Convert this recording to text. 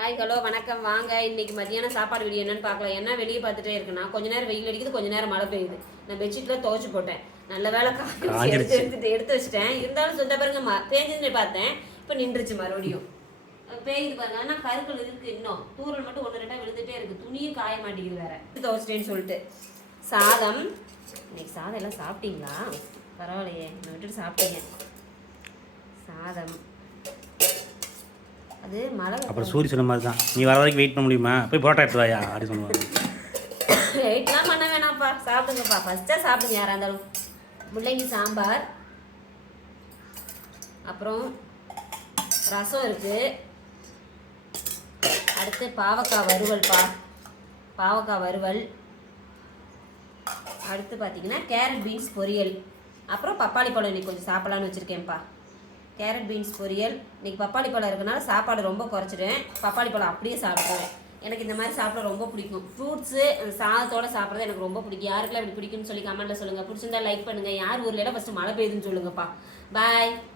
Hi hello வணக்கம் வாங்க. இன்னைக்கு மதியானம் சாப்பாடு வீடியோ என்னன்னு பார்க்கலாம். என்ன வெளியே பார்த்துட்டே இருக்குன்னா கொஞ்ச நேரம் வெயில் அடிக்குது, கொஞ்ச நேரம் மழை பெய்யுது. நான் பெட்ஷீட்ல துவைச்சு போட்டேன். நல்ல வேலை எடுத்து வச்சுட்டேன். இருந்தாலும் சொந்த பாருங்க பேஞ்சுன்னு பார்த்தேன். இப்போ நின்றுச்சு மறுபடியும் பெய்யுது பாருங்க. ஆனால் கருக்கள் இருக்கு, இன்னும் தூரல் மட்டும் ஒன்று ரெண்டா விழுந்துட்டே இருக்கு. துணியும் காய மாட்டேங்குது வேற துவைச்சிட்டேன்னு சொல்லிட்டு. சாதம் இன்னைக்கு சாதம் எல்லாம் சாப்பிட்டீங்களா? பரவாயில்லையே, நான் விட்டுட்டு சாப்பிட்டீங்க. சாதம் அது மழை. அப்புறம் சூரிய சொன்ன மாதிரி தான், நீ வர வரைக்கும் வெயிட் பண்ண முடியுமா? போய் போட்டோ எடுத்துவாயா அப்படி சொல்லுவாங்க. வெயிட்லாம் பண்ண வேணாம்ப்பா, சாப்பிடுங்கப்பா. ஃபஸ்ட்டாக சாப்பிடுங்க யாராக இருந்தாலும். முள்ளங்கி சாம்பார், அப்புறம் ரசம் இருக்குது. அடுத்து பாவக்காய் வறுவல்ப்பா, பாவக்காய் வறுவல். அடுத்து பார்த்தீங்கன்னா கேரட் பீன்ஸ் பொரியல். அப்புறம் பப்பாளி பழம் இன்னைக்கு கொஞ்சம் சாப்பிட்லான்னு வச்சுருக்கேன்ப்பா. கேரட் பீன்ஸ் பொரியல். இன்றைக்கி பப்பாளி பழம் இருக்கனால சாப்பாடு ரொம்ப குறைச்சிடுவேன். பப்பாளி பழம் அப்படியே சாப்பிடுவேன். எனக்கு இந்த மாதிரி சாப்பிட ரொம்ப பிடிக்கும். ஃப்ரூட்ஸு சாதத்தோடு சாப்பிட்றது எனக்கு ரொம்ப பிடிக்கும். யாருக்கெல்லாம் இப்படி பிடிக்கும்னு சொல்லி கமெண்ட்டில் சொல்லுங்கள். பிடிச்சிருந்தா லைக் பண்ணுங்கள். யார் ஊரில் ஃபஸ்ட்டு மழை பெய்யுதுன்னு சொல்லுங்கப்பா. பாய்.